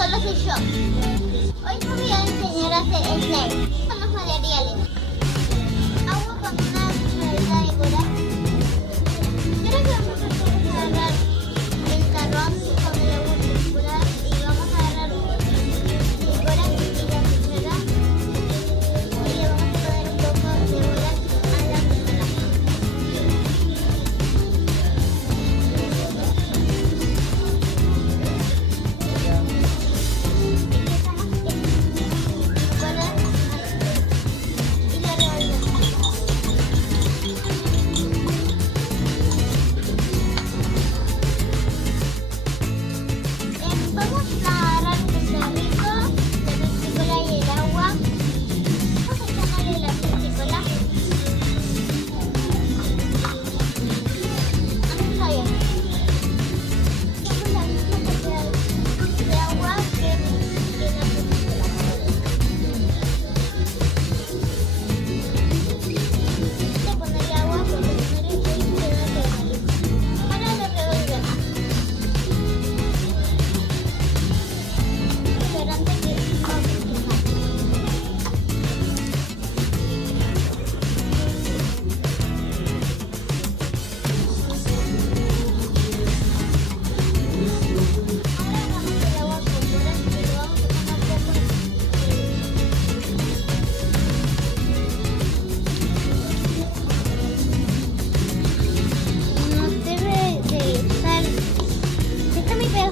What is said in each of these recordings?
solo soy yo. Hoy te voy a enseñar a hacer slime. Son los materiales. Agua con una rueda de cola. Creo que vamos a agarrar el jarrón con el agua circular y vamos a agarrar el cola y la cuchara y le vamos a poner un poco de bola a la cuchara. Vamos a agarrar un cerrito de pepsicola y el agua. Vamos a echarle la pepsicola. Vamos a ver. Echamos la misma cantidad de agua que la pepsicola. Le ponerle agua porque si no le echo y se va a quedar. Ahora lo revolvemos.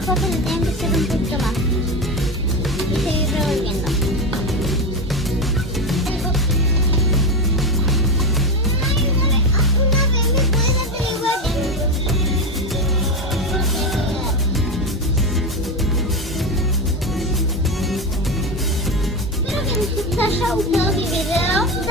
Cosas le tienen que ser un poquito más y seguir revolviendo. Una vez me puedes hacer igual. Espero que les haya gustado mi video.